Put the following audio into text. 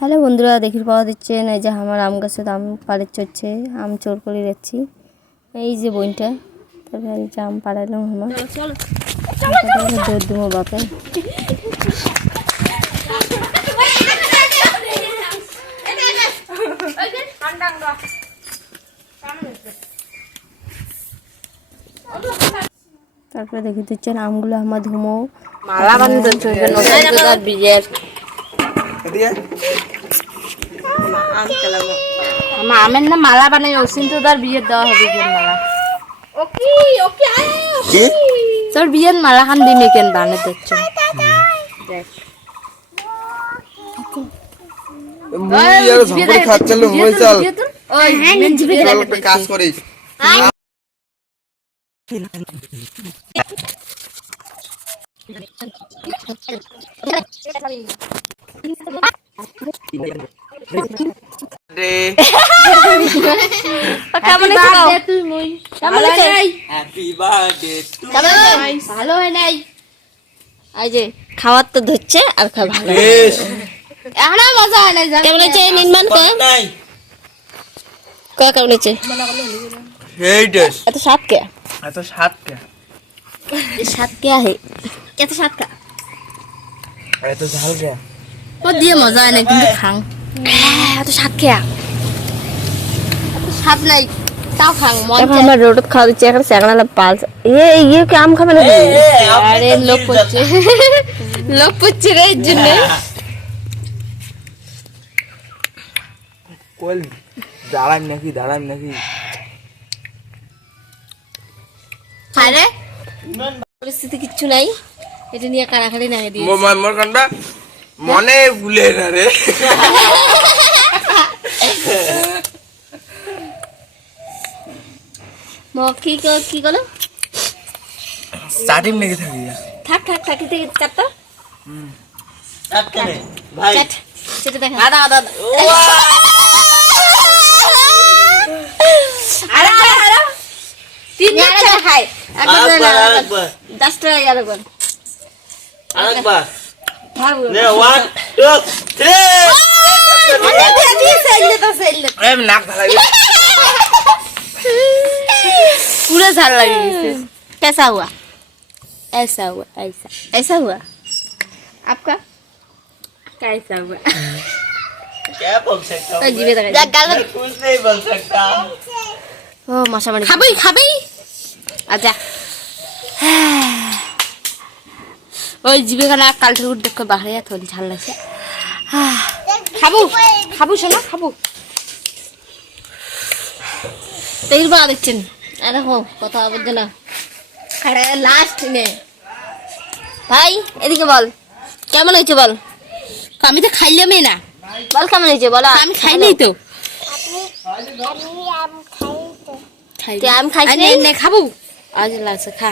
Hello বন্ধুরা, দেখি পাওয়া দিচ্ছেন এই যে আমার আম গাছে আম পাড়ে চড়ছে, আম চোর করে যাচ্ছি। এই যে বইটা তারপরে এই যে আম পাড়ালাম আমার দৌড় দেবো বাপে। তারপরে দেখি দিচ্ছেন আমগুলো আমার ধুমো মালা বানিয়ে দিচ্ছে বিয়ের আমার আমের না মালা বানাই অসিন্ত তার বিয়ের দেওয়া হবে বিয়ের মালা। তোর বিয়ের মালা খান দিন কেন বানিয়ে দিচ্ছে কাজ করিস ভালো হয় নাই এই যে খাওয়ার তো ধরছে আর খা ভালো এখন মজা হয় না। কেমন হয়েছে নির্মাণ কেমন হয়েছে এত স্বাদ কে स्वाद क्या है कैसे स्वाद का तो झाल क्या वो दिए मजा है ना কিন্তু খাং তো স্বাদ क्या तो স্বাদ নাই তাও খাং মন চাই আমরা রোড খাওয়া দিচ্ছি এখন সেগনালা পাল ये কি আম খাবে না আরে লোক পড়ছে রে এর জন্য কোল দাঁড়ান নাকি আরে পরিস্থিতি কিচ্ছু নাই, এটা নিয়ে কারাকারি নাগে দিয়ে মোর কান্ডা মনে ভুলে না রে কি করলো স্টার্টিং নাকি থাক থেকে চারটা ভাই সেটা দেখা আদা তিন টাকা খাই একবার 10 টাকা আরেকবার নে 1 2 3 এম নাক ভালো पूरा झाल लगी कैसा हुआ ऐसा हुआ आपका कैसा हुआ क्या बोल सकता हूं जीवे कुछ नहीं बोल सकता ओ माशा मारी खाबी आजा ওই জিবে খানা কাল থেকে দেখো বাহিরে থন ঝাল লাগছে খাবো শোনা খাবো তেল বা দেখছেন দেখো কথা বলছে না আরে লাস্ট নে ভাই এদিকে বল কেমন হয়েছে বল। আমি তো খাইলামই না, বল কেমন হয়েছে বল। আমি খাইনি তো আম খাইছি খাবো আজ লাগছে খা